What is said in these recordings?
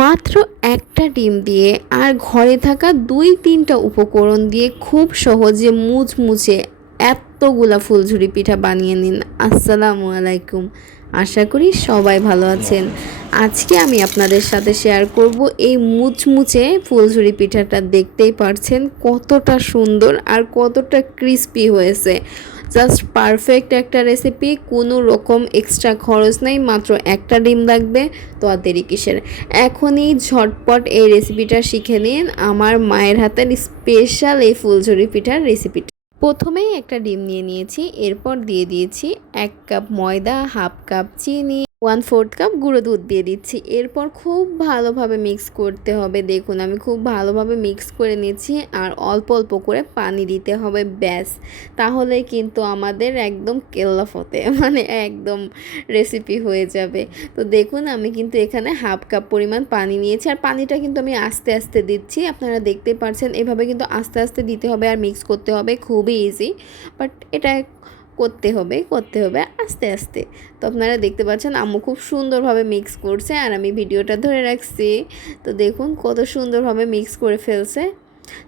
মাত্র একটা ডিম দিয়ে আর ঘরে থাকা দুই তিনটা উপকরণ দিয়ে খুব সহজে মুচমুচে এতগুলা ফুলঝুরি পিঠা বানিয়ে নিন। আসসালামু আলাইকুম। আশা করি সবাই ভালো আছেন। আজকে আমি আপনাদের সাথে শেয়ার করব এই মুচমুচে ফুলঝুরি পিঠাটা দেখতেই পারছেন কতটা সুন্দর আর কতটা ক্রিস্পি হয়েছে। জাস্ট পারফেক্ট একটা রেসিপি কোনো রকম এক্সট্রা খরচ নেই, মাত্র একটা ডিম লাগবে, তো আর দেরি কিসের? এখনই ঝটপট এই রেসিপিটা শিখে নিন, আমার মায়ের হাতের স্পেশাল এই ফুলঝুরি পিঠার রেসিপিটা প্রথমেই একটা ডিম নিয়ে নিয়েছি, এরপর দিয়ে দিয়েছি এক কাপ ময়দা হাফ কাপ চিনি। ওয়ান ফোর্থ কাপ গুঁড়ো দুধ দিয়ে দিচ্ছি। এরপর খুব ভালোভাবে মিক্স করতে হবে। দেখুন, আমি খুব ভালোভাবে মিক্স করে নিচ্ছি আর অল্প অল্প করে পানি দিতে হবে, ব্যাস। তাহলে কিন্তু আমাদের একদম কেল্লা ফতে মানে একদম রেসিপি হয়ে যাবে। তো দেখুন, আমি কিন্তু এখানে হাফ কাপ পরিমাণ পানি নিয়েছি। আর পানিটা কিন্তু আমি আস্তে আস্তে দিচ্ছি। আপনারা দেখতে পারছেন, এভাবে কিন্তু আস্তে আস্তে দিতে হবে আর মিক্স করতে হবে, খুবই ইজি বাট এটা করতে হবে করতে হবে আস্তে আস্তে। তো আপনারা দেখতে পাচ্ছেন আম্মু খুব সুন্দরভাবে মিক্স করছে আর আমি ভিডিওটা ধরে রাখছি। তো দেখুন কত সুন্দরভাবে মিক্স করে ফেলছে।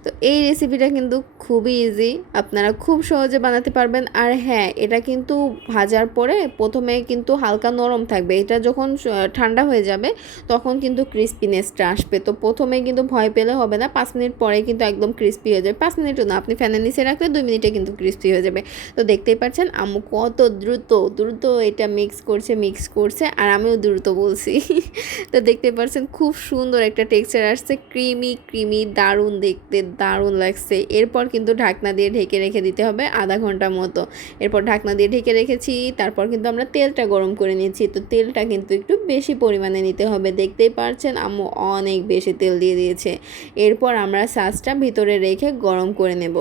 তো এই রেসিপিটা কিন্তু খুবই ইজি আপনারা খুব সহজে বানাতে পারবেন। আর হ্যাঁ এটা কিন্তু ভাজার পরে প্রথমে কিন্তু হালকা নরম থাকবে। এটা যখন ঠান্ডা হয়ে যাবে, তখন কিন্তু ক্রিস্পিনেসটা আসবে। তো প্রথমে কিন্তু ভয় পেলে হবে না। পাঁচ মিনিট পরে কিন্তু একদম ক্রিস্পি হয়ে যাবে। পাঁচ মিনিটও না, আপনি ফ্যানের নিচে রাখলে দুই মিনিটে কিন্তু ক্রিস্পি হয়ে যাবে। তো দেখতেই পাচ্ছেন, আম্মু কত দ্রুত দ্রুত এটা মিক্স করছে মিক্স করছে, আর আমিও দ্রুত বলছি। তো দেখতে পাচ্ছেন, খুব সুন্দর একটা টেক্সচার আসছে। ক্রিমি ক্রিমি দারুণ দেখতে। দেখতে দারুণ লাগছে। এরপর কিন্তু ঢাকনা দিয়ে ঢেকে রেখে দিতে হবে আধা ঘণ্টা মতো। এরপর ঢাকনা দিয়ে ঢেকে রেখেছি, তারপর কিন্তু আমরা তেলটা গরম করে নিয়েছি তো তেলটা কিন্তু একটু বেশি পরিমাণে নিতে হবে। দেখতেই পারছেন, আম্মু অনেক বেশি তেল দিয়ে দিয়েছে। এরপর আমরা সাজটা ভিতরে রেখে গরম করে নেব।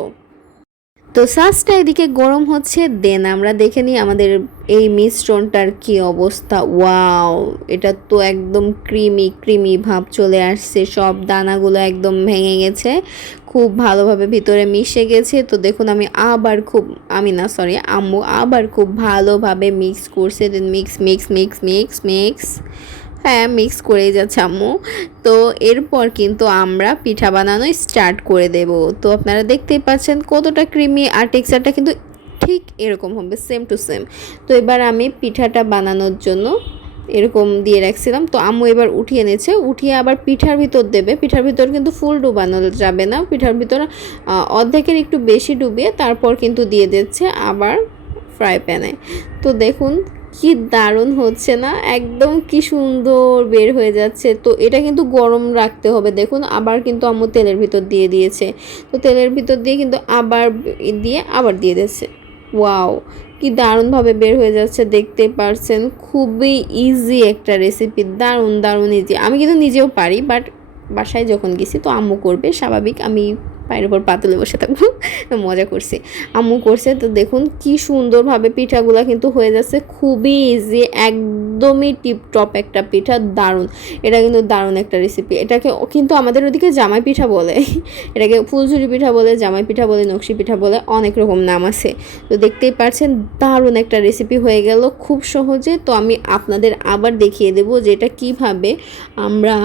তো সাসটা এদিকে গরম হচ্ছে, দেন আমরা দেখে নিই আমাদের এই মিশ্রণটার কি অবস্থা। ওয়াও, এটা তো একদম ক্রিমি ক্রিমি ভাব চলে আসছে, সব দানাগুলো একদম ভেঙে গেছে, খুব ভালোভাবে ভিতরে মিশে গেছে। তো দেখুন আমি আবার খুব, আমি না সরি আম্মু আবার খুব ভালোভাবে মিক্স করছে then mix mix mix mix mix হ্যাঁ মিক্স করেই যাচ্ছে আম্মু। তো এরপর কিন্তু আমরা পিঠা বানানো স্টার্ট করে দেব। তো আপনারা দেখতেই পাচ্ছেন কতটা ক্রিমি আর টেক্সচারটা কিন্তু ঠিক এরকম হবে সেম টু সেম তো এবার আমি পিঠাটা বানানোর জন্য এরকম দিয়ে রাখছিলাম। তো আম্মু এবার উঠিয়ে নিয়েছে উঠিয়ে আবার পিঠার ভিতর দেবে। পিঠার ভিতর কিন্তু ফুল ডুবানো যাবে না। পিঠার ভিতর অর্ধেকের একটু বেশি ডুবিয়ে তারপর কিন্তু দিয়ে দিচ্ছে আবার ফ্রাই প্যানে তো দেখুন কি দারুণ হচ্ছে না? একদম কি সুন্দর বের হয়ে যাচ্ছে। তো এটা কিন্তু গরম রাখতে হবে। দেখুন, আবার কিন্তু আম্মু তেলের ভিতর দিয়ে দিয়েছে। তো তেলের ভিতর দিয়ে কিন্তু আবার দিয়ে আবার দিয়ে দিয়েছে। ওয়াও, কি দারুণভাবে বের হয়ে যাচ্ছে দেখতে পারছেন। খুবই ইজি একটা রেসিপি দারুণ দারুণ ইজি আমি কিন্তু নিজেও পারি বাট বাসায় যখন গেছি তো আম্মু করবে, স্বাভাবিক আমি পায়ের উপর পাতলে বসে থাকব। মজা করছি। আম্মু করছে, তো দেখুন কি সুন্দরভাবে পিঠাগুলা কিন্তু হয়ে যাচ্ছে। খুবই ইজি একদমই টিপটপ একটা পিঠা, দারুণ। এটা কিন্তু দারুণ একটা রেসিপি এটাকে কিন্তু আমাদের ওদিকে জামাই পিঠা বলে। এটাকে ফুলঝুরি পিঠা বলে, জামাই পিঠা বলে, নকশি পিঠা বলে, অনেক রকম নাম আছে। তো দেখতেই পারছেন, দারুণ একটা রেসিপি হয়ে গেল খুব সহজে। তো আমি আপনাদের আবার দেখিয়ে দেবো যে এটা কীভাবে আমরা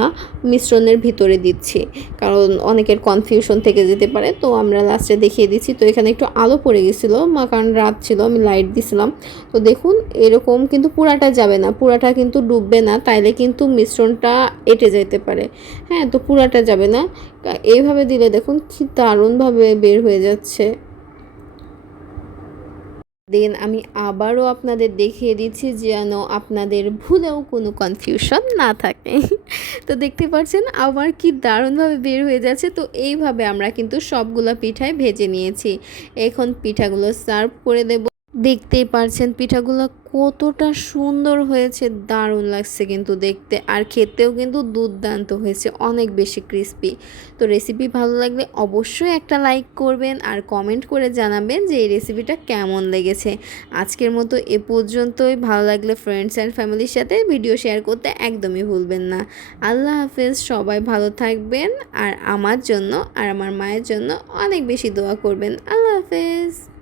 মিশ্রণের ভিতরে দিচ্ছি। কারণ অনেকের কনফিউশন থেকে যেতে পারে। তো আমরা লাস্টে দেখিয়ে দিচ্ছি। তো এখানে একটু আলো পড়ে গেছিল কারণ রাত ছিল, আমি লাইট দিছিলাম। তো দেখুন, এরকম কিন্তু পুরাটা যাবে না, পুরাটা কিন্তু ডুববে না, তাইলে কিন্তু মিশ্রণটা এটে যেতে পারে। হ্যাঁ তো পুরাটা যাবে না। এইভাবে দিলে দেখুন কী দারুণভাবে বের হয়ে যাচ্ছে। দেন আমি আবারও আপনাদের দেখিয়ে দিচ্ছি যেন আপনাদের ভুলেও কোনো কনফিউশন না থাকে। তো দেখতে পাচ্ছেন, আবার কি দারুণভাবে বের হয়ে যাচ্ছে। তো এইভাবে আমরা কিন্তু সবগুলো পিঠায় ভেজে নিয়েছি। এখন পিঠাগুলো সার্ভ করে দেব। দেখতেই পারছেন পিঠাগুলো কতটা সুন্দর হয়েছে, দারুণ লাগছে কিন্তু দেখতে। আর খেতেও কিন্তু দুর্দান্ত হয়েছে, অনেক বেশি ক্রিস্পি তো রেসিপি ভালো লাগলে অবশ্যই একটা লাইক করবেন আর কমেন্ট করে জানাবেন যে এই রেসিপিটা কেমন লেগেছে। আজকের মতো এ পর্যন্তই, ভালো লাগলে ফ্রেন্ডস অ্যান্ড ফ্যামিলির সাথে ভিডিও শেয়ার করতে একদমই ভুলবেন না। আল্লাহ হাফেজ, সবাই ভালো থাকবেন আর আমার জন্য আর আমার মায়ের জন্য অনেক বেশি দোয়া করবেন। আল্লাহ হাফেজ।